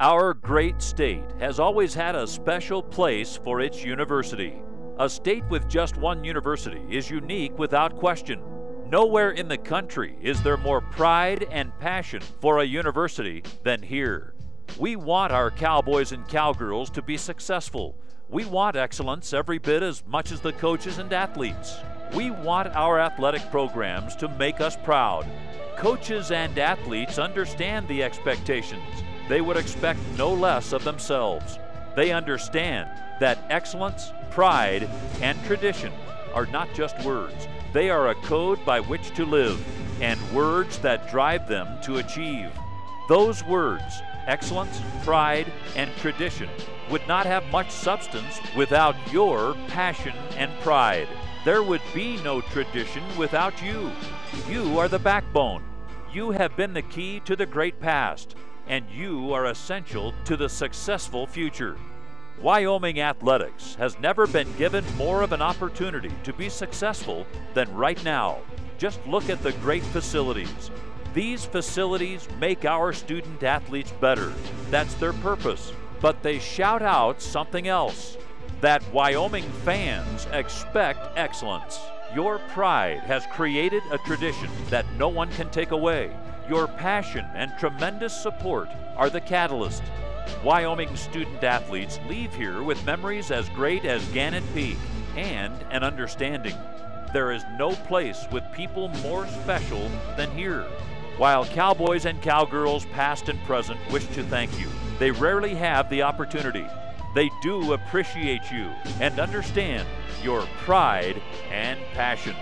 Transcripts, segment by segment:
Our great state has always had a special place for its university. A state with just one university is unique without question. Nowhere in the country is there more pride and passion for a university than here. We want our cowboys and cowgirls to be successful. We want excellence every bit as much as the coaches and athletes. We want our athletic programs to make us proud. Coaches and athletes understand the expectations. They would expect no less of themselves. They understand that excellence, pride, and tradition are not just words. They are a code by which to live, and words that drive them to achieve. Those words, excellence, pride, and tradition, would not have much substance without your passion and pride. There would be no tradition without you. You are the backbone. You have been the key to the great past, and you are essential to the successful future. Wyoming athletics has never been given more of an opportunity to be successful than right now. Just look at the great facilities. These facilities make our student athletes better. That's their purpose. But they shout out something else, that Wyoming fans expect excellence. Your pride has created a tradition that no one can take away. Your passion and tremendous support are the catalyst. Wyoming student athletes leave here with memories as great as Gannett Peak and an understanding. There is no place with people more special than here. While cowboys and cowgirls past and present wish to thank you, they rarely have the opportunity. They do appreciate you and understand your pride and passion.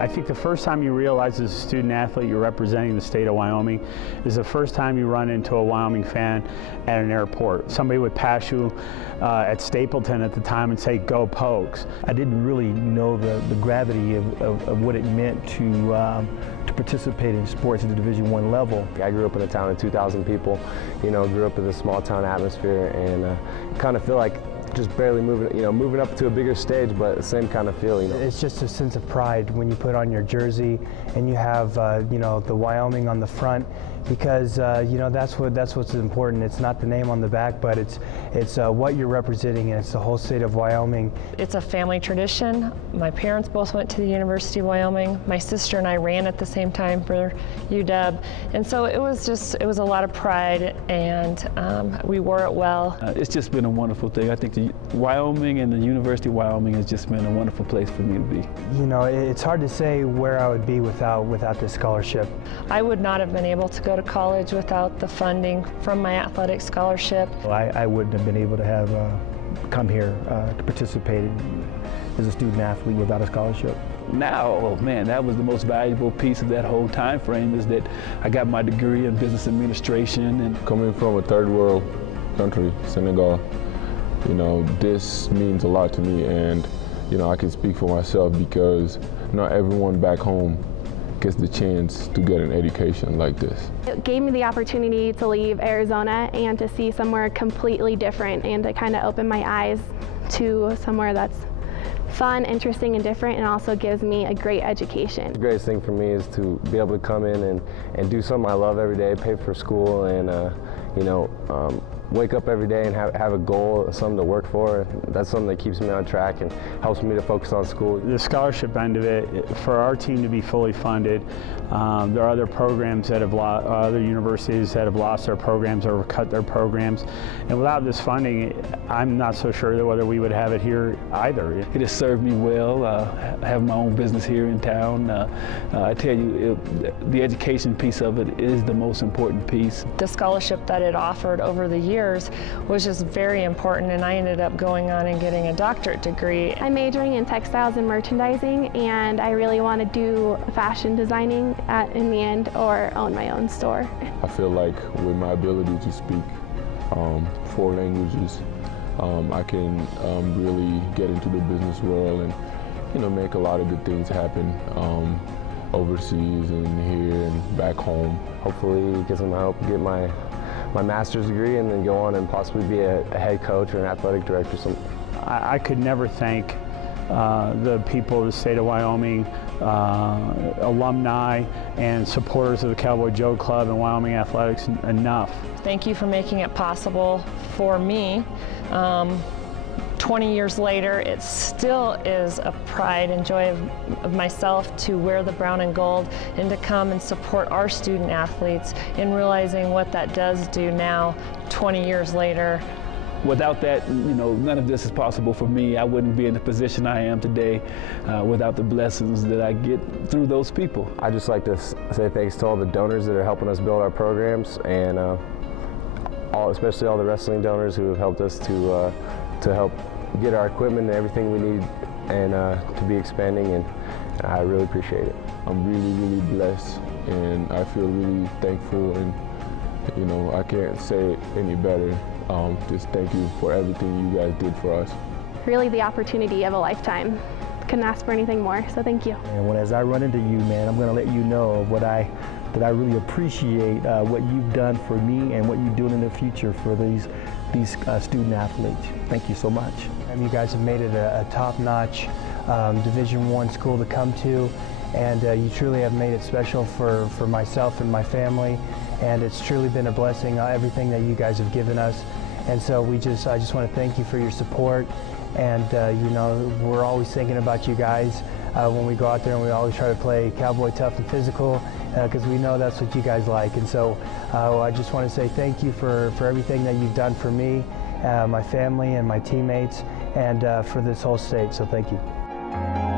I think the first time you realize as a student athlete you're representing the state of Wyoming is the first time you run into a Wyoming fan at an airport. Somebody would pass you at Stapleton at the time and say, "Go Pokes." I didn't really know the gravity of what it meant to participate in sports at the Division I level. I grew up in a town of 2,000 people, grew up in a small town atmosphere, and kind of feel like just barely moving up to a bigger stage, but the same kind of feeling. It's just a sense of pride when you put on your jersey and you have, the Wyoming on the front, because that's what's important. It's not the name on the back, but it's what you're representing, and it's the whole state of Wyoming. It's a family tradition. My parents both went to the University of Wyoming. My sister and I ran at the same time for UW, and so it was a lot of pride, and we wore it well. It's just been a wonderful thing. I think Wyoming and the University of Wyoming has just been a wonderful place for me to be. It's hard to say where I would be without this scholarship. I would not have been able to go to college without the funding from my athletic scholarship. I wouldn't have been able to have come here to participate as a student athlete without a scholarship. Now, oh man, that was the most valuable piece of that whole time frame, is that I got my degree in business administration. And coming from a third world country, Senegal, this means a lot to me, and I can speak for myself because not everyone back home gets the chance to get an education like this. It gave me the opportunity to leave Arizona and to see somewhere completely different, and to kind of open my eyes to somewhere that's fun, interesting, and different, and also gives me a great education. The greatest thing for me is to be able to come in and do something I love every day, pay for school, and wake up every day and have a goal, something to work for. That's something that keeps me on track and helps me to focus on school. The scholarship end of it, for our team to be fully funded, there are other programs that have other universities that have lost their programs or cut their programs, and without this funding, I'm not so sure that whether we would have it here either. It has served me well. I have my own business here in town. I tell you, the education piece of it is the most important piece. The scholarship that it offered over the years was just very important, and I ended up going on and getting a doctorate degree. I'm majoring in textiles and merchandising, and I really want to do fashion designing in the end, or own my own store. I feel like with my ability to speak 4 languages, I can really get into the business world and make a lot of good things happen overseas and here and back home. Hopefully get some help, get my master's degree, and then go on and possibly be a head coach or an athletic director. I could never thank the people of the state of Wyoming, alumni and supporters of the Cowboy Joe Club and Wyoming Athletics enough. Thank you for making it possible for me. 20 years later, it still is a pride and joy of myself to wear the brown and gold and to come and support our student athletes in realizing what that does do now, 20 years later. Without that, none of this is possible for me. I wouldn't be in the position I am today without the blessings that I get through those people. I'd just like to say thanks to all the donors that are helping us build our programs, and especially all the wrestling donors who have helped us to help get our equipment and everything we need and to be expanding, and I really appreciate it. I'm really, really blessed, and I feel really thankful, and I can't say it any better. Just thank you for everything you guys did for us. Really the opportunity of a lifetime. Couldn't ask for anything more, so thank you. And as I run into you, man, I'm going to let you know that I really appreciate what you've done for me and what you're doing in the future for these student athletes. Thank you so much. You guys have made it a top-notch Division I school to come to, and you truly have made it special for myself and my family, and it's truly been a blessing, everything that you guys have given us. And so I just want to thank you for your support, and we're always thinking about you guys when we go out there, and we always try to play Cowboy tough and physical because we know that's what you guys like. And so I just want to say thank you for everything that you've done for me, my family and my teammates, and for this whole state, so thank you.